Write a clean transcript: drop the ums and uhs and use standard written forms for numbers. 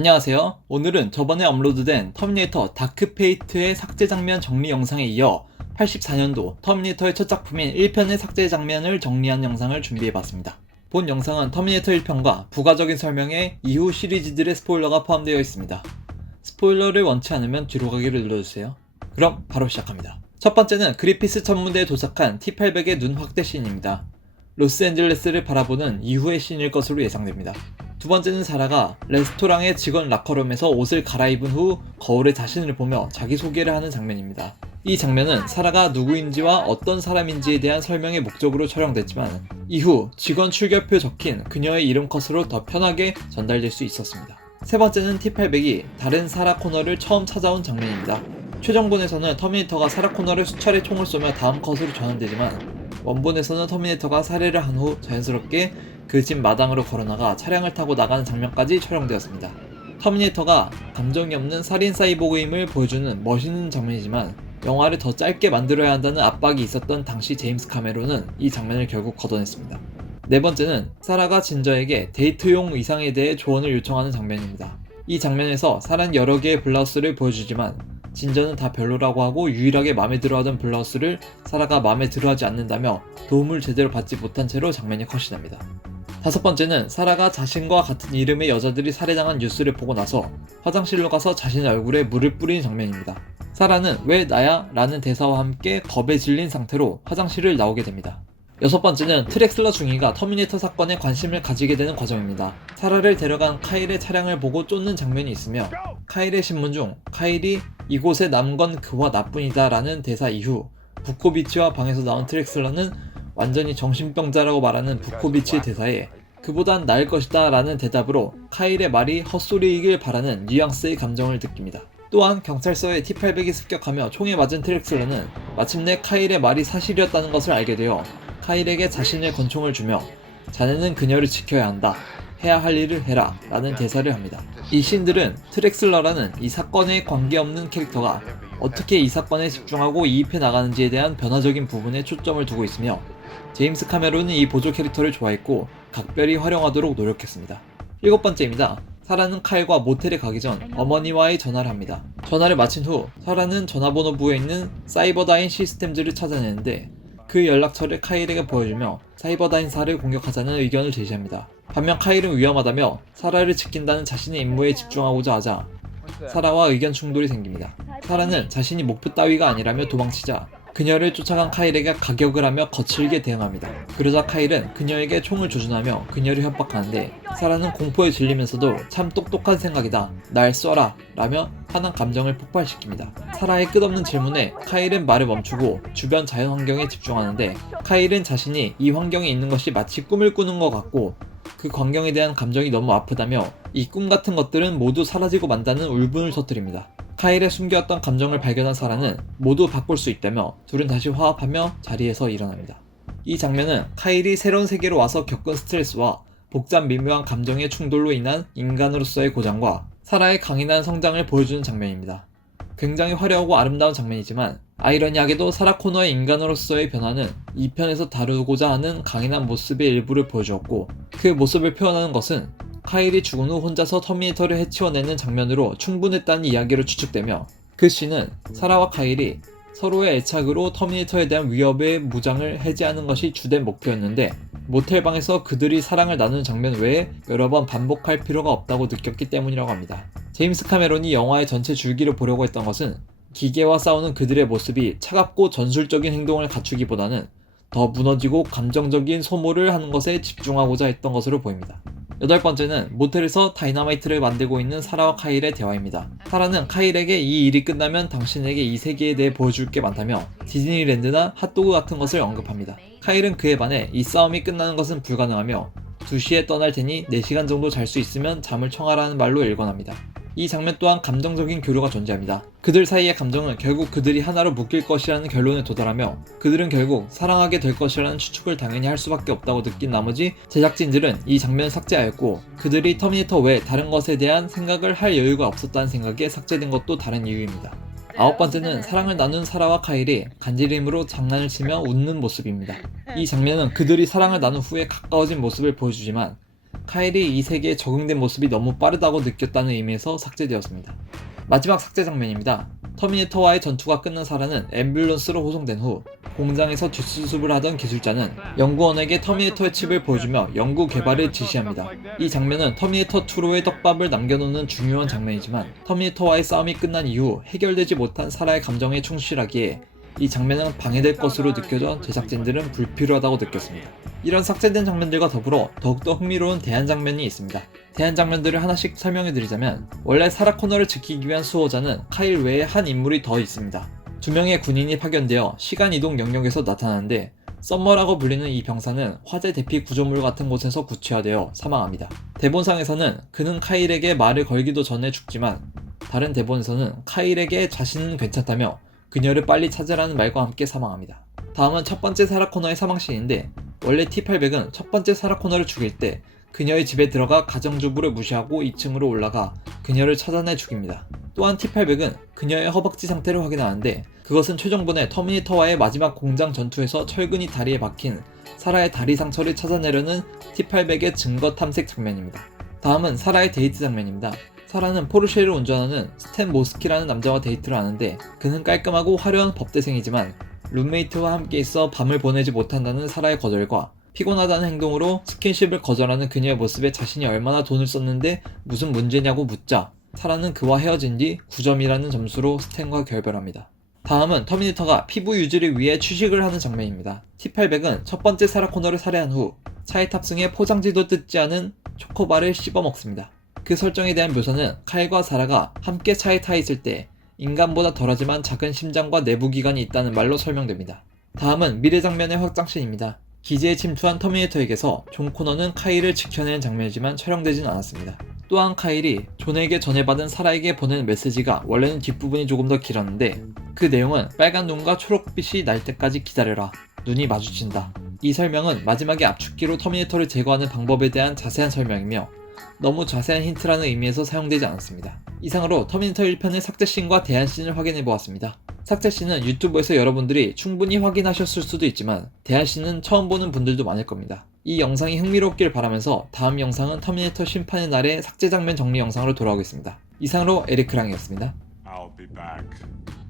안녕하세요. 오늘은 저번에 업로드된 터미네이터 다크페이트의 삭제 장면 정리 영상에 이어 84년도 터미네이터의 첫 작품인 1편의 삭제 장면을 정리한 영상을 준비해봤습니다. 본 영상은 터미네이터 1편과 부가적인 설명에 이후 시리즈들의 스포일러가 포함되어 있습니다. 스포일러를 원치 않으면 뒤로 가기를 눌러주세요. 그럼 바로 시작합니다. 첫 번째는 그리피스 천문대에 도착한 T-800의 눈 확대 씬입니다. 로스앤젤레스를 바라보는 이후의 씬일 것으로 예상됩니다. 두 번째는 사라가 레스토랑의 직원 라커룸에서 옷을 갈아입은 후 거울에 자신을 보며 자기소개를 하는 장면입니다. 이 장면은 사라가 누구인지와 어떤 사람인지에 대한 설명의 목적으로 촬영됐지만 이후 직원 출결표 적힌 그녀의 이름 컷으로 더 편하게 전달될 수 있었습니다. 세 번째는 T-800이 다른 사라 코너를 처음 찾아온 장면입니다. 최종본에서는 터미네이터가 사라 코너를 수차례 총을 쏘며 다음 컷으로 전환되지만 원본에서는 터미네이터가 살해를 한 후 자연스럽게 그 집 마당으로 걸어나가 차량을 타고 나가는 장면까지 촬영되었습니다. 터미네이터가 감정이 없는 살인 사이보그임을 보여주는 멋있는 장면이지만 영화를 더 짧게 만들어야 한다는 압박이 있었던 당시 제임스 카메론은 이 장면을 결국 걷어냈습니다. 네 번째는 사라가 진저에게 데이트용 의상에 대해 조언을 요청하는 장면입니다. 이 장면에서 사라는 여러 개의 블라우스를 보여주지만 진저는 다 별로라고 하고 유일하게 마음에 들어하던 블라우스를 사라가 마음에 들어하지 않는다며 도움을 제대로 받지 못한 채로 장면이 컷이 납니다. 다섯 번째는 사라가 자신과 같은 이름의 여자들이 살해당한 뉴스를 보고 나서 화장실로 가서 자신의 얼굴에 물을 뿌리는 장면입니다. 사라는 왜 나야? 라는 대사와 함께 겁에 질린 상태로 화장실을 나오게 됩니다. 여섯 번째는 트렉슬러 중위가 터미네이터 사건에 관심을 가지게 되는 과정입니다. 사라를 데려간 카일의 차량을 보고 쫓는 장면이 있으며 카일의 신문 중 카일이 이곳에 남 건 그와 나뿐이다 라는 대사 이후 부코비치와 방에서 나온 트렉슬러는 완전히 정신병자라고 말하는 부코비치의 대사에 그보단 나을 것이다 라는 대답으로 카일의 말이 헛소리이길 바라는 뉘앙스의 감정을 느낍니다. 또한 경찰서에 T-800이 습격하며 총에 맞은 트렉슬러는 마침내 카일의 말이 사실이었다는 것을 알게 되어 카일에게 자신의 권총을 주며 자네는 그녀를 지켜야 한다. 해야 할 일을 해라 라는 대사를 합니다. 이 씬들은 트렉슬러라는 이 사건에 관계없는 캐릭터가 어떻게 이 사건에 집중하고 이입해 나가는지에 대한 변화적인 부분에 초점을 두고 있으며 제임스 카메론은 이 보조 캐릭터를 좋아했고 각별히 활용하도록 노력했습니다. 일곱 번째입니다. 사라는 칼과 모텔에 가기 전 어머니와의 전화를 합니다. 전화를 마친 후 사라는 전화번호부에 있는 사이버다인 시스템즈를 찾아내는데 그 연락처를 카일에게 보여주며 사이버다인사를 공격하자는 의견을 제시합니다. 반면 카일은 위험하다며 사라를 지킨다는 자신의 임무에 집중하고자 하자 사라와 의견 충돌이 생깁니다. 사라는 자신이 목표 따위가 아니라며 도망치자 그녀를 쫓아간 카일에게 가격을 하며 거칠게 대응합니다. 그러자 카일은 그녀에게 총을 조준하며 그녀를 협박하는데 사라는 공포에 질리면서도 참 똑똑한 생각이다. 날 쏴라 라며 화난 감정을 폭발시킵니다. 사라의 끝없는 질문에 카일은 말을 멈추고 주변 자연 환경에 집중하는데 카일은 자신이 이 환경에 있는 것이 마치 꿈을 꾸는 것 같고 그 광경에 대한 감정이 너무 아프다며 이 꿈 같은 것들은 모두 사라지고 만다는 울분을 터뜨립니다. 카일의 숨겨왔던 감정을 발견한 사라는 모두 바꿀 수 있다며 둘은 다시 화합하며 자리에서 일어납니다. 이 장면은 카일이 새로운 세계로 와서 겪은 스트레스와 복잡 미묘한 감정의 충돌로 인한 인간으로서의 고장과 사라의 강인한 성장을 보여주는 장면입니다. 굉장히 화려하고 아름다운 장면이지만 아이러니하게도 사라 코너의 인간으로서의 변화는 2편에서 다루고자 하는 강인한 모습의 일부를 보여주었고 그 모습을 표현하는 것은 카일이 죽은 후 혼자서 터미네이터를 해치워내는 장면으로 충분했다는 이야기로 추측되며 그 씬은 사라와 카일이 서로의 애착으로 터미네이터에 대한 위협의 무장을 해제하는 것이 주된 목표였는데 모텔방에서 그들이 사랑을 나누는 장면 외에 여러 번 반복할 필요가 없다고 느꼈기 때문이라고 합니다. 제임스 카메론이 영화의 전체 줄기를 보려고 했던 것은 기계와 싸우는 그들의 모습이 차갑고 전술적인 행동을 갖추기보다는 더 무너지고 감정적인 소모를 하는 것에 집중하고자 했던 것으로 보입니다. 여덟 번째는 모텔에서 다이너마이트를 만들고 있는 사라와 카일의 대화입니다. 사라는 카일에게 이 일이 끝나면 당신에게 이 세계에 대해 보여줄 게 많다며 디즈니랜드나 핫도그 같은 것을 언급합니다. 카일은 그에 반해 이 싸움이 끝나는 것은 불가능하며 2시에 떠날 테니 4시간 정도 잘 수 있으면 잠을 청하라는 말로 일관합니다. 이 장면 또한 감정적인 교류가 존재합니다. 그들 사이의 감정은 결국 그들이 하나로 묶일 것이라는 결론에 도달하며 그들은 결국 사랑하게 될 것이라는 추측을 당연히 할 수밖에 없다고 느낀 나머지 제작진들은 이 장면을 삭제하였고 그들이 터미네이터 외 다른 것에 대한 생각을 할 여유가 없었다는 생각에 삭제된 것도 다른 이유입니다. 아홉 번째는 사랑을 나눈 사라와 카일이 간지림으로 장난을 치며 웃는 모습입니다. 이 장면은 그들이 사랑을 나눈 후에 가까워진 모습을 보여주지만 카일이 이 세계에 적응된 모습이 너무 빠르다고 느꼈다는 의미에서 삭제되었습니다. 마지막 삭제 장면입니다. 터미네이터와의 전투가 끝난 사라는 앰뷸런스로 호송된 후 공장에서 뒷수습을 하던 기술자는 연구원에게 터미네이터의 칩을 보여주며 연구 개발을 지시합니다. 이 장면은 터미네이터2로의 떡밥을 남겨놓는 중요한 장면이지만 터미네이터와의 싸움이 끝난 이후 해결되지 못한 사라의 감정에 충실하기에 이 장면은 방해될 것으로 느껴져 제작진들은 불필요하다고 느꼈습니다. 이런 삭제된 장면들과 더불어 더욱더 흥미로운 대안 장면이 있습니다. 대안 장면들을 하나씩 설명해드리자면 원래 사라 코너를 지키기 위한 수호자는 카일 외에 한 인물이 더 있습니다. 2명의 군인이 파견되어 시간이동 영역에서 나타나는데 썸머라고 불리는 이 병사는 화재 대피 구조물 같은 곳에서 구체화되어 사망합니다. 대본상에서는 그는 카일에게 말을 걸기도 전에 죽지만 다른 대본에서는 카일에게 자신은 괜찮다며 그녀를 빨리 찾으라는 말과 함께 사망합니다. 다음은 첫 번째 사라 코너의 사망씬인데 원래 T800은 첫 번째 사라 코너를 죽일 때 그녀의 집에 들어가 가정주부를 무시하고 2층으로 올라가 그녀를 찾아내 죽입니다. 또한 T800은 그녀의 허벅지 상태를 확인하는데 그것은 최종본의 터미네이터와의 마지막 공장 전투에서 철근이 다리에 박힌 사라의 다리 상처를 찾아내려는 T800의 증거 탐색 장면입니다. 다음은 사라의 데이트 장면입니다. 사라는 포르쉐를 운전하는 스탠 모스키라는 남자와 데이트를 하는데 그는 깔끔하고 화려한 법대생이지만 룸메이트와 함께 있어 밤을 보내지 못한다는 사라의 거절과 피곤하다는 행동으로 스킨십을 거절하는 그녀의 모습에 자신이 얼마나 돈을 썼는데 무슨 문제냐고 묻자 사라는 그와 헤어진 뒤 9점이라는 점수로 스탠과 결별합니다. 다음은 터미네이터가 피부 유지를 위해 휴식을 하는 장면입니다. T800은 첫 번째 사라 코너를 살해한 후 차에 탑승해 포장지도 뜯지 않은 초코바를 씹어 먹습니다. 그 설정에 대한 묘사는 카일과 사라가 함께 차에 타 있을 때 인간보다 덜하지만 작은 심장과 내부기관이 있다는 말로 설명됩니다. 다음은 미래 장면의 확장씬입니다. 기지에 침투한 터미네이터에게서 존 코너는 카일을 지켜내는 장면이지만 촬영되진 않았습니다. 또한 카일이 존에게 전해받은 사라에게 보낸 메시지가 원래는 뒷부분이 조금 더 길었는데 그 내용은 빨간 눈과 초록빛이 날 때까지 기다려라. 눈이 마주친다. 이 설명은 마지막에 압축기로 터미네이터를 제거하는 방법에 대한 자세한 설명이며 너무 자세한 힌트라는 의미에서 사용되지 않았습니다. 이상으로 터미네이터 1편의 삭제씬과 대안씬을 확인해보았습니다. 삭제씬은 유튜브에서 여러분들이 충분히 확인하셨을 수도 있지만 대안씬은 처음 보는 분들도 많을 겁니다. 이 영상이 흥미롭길 바라면서 다음 영상은 터미네이터 심판의 날의 삭제 장면 정리 영상으로 돌아오겠습니다. 이상으로 에리크랑이었습니다. I'll be back.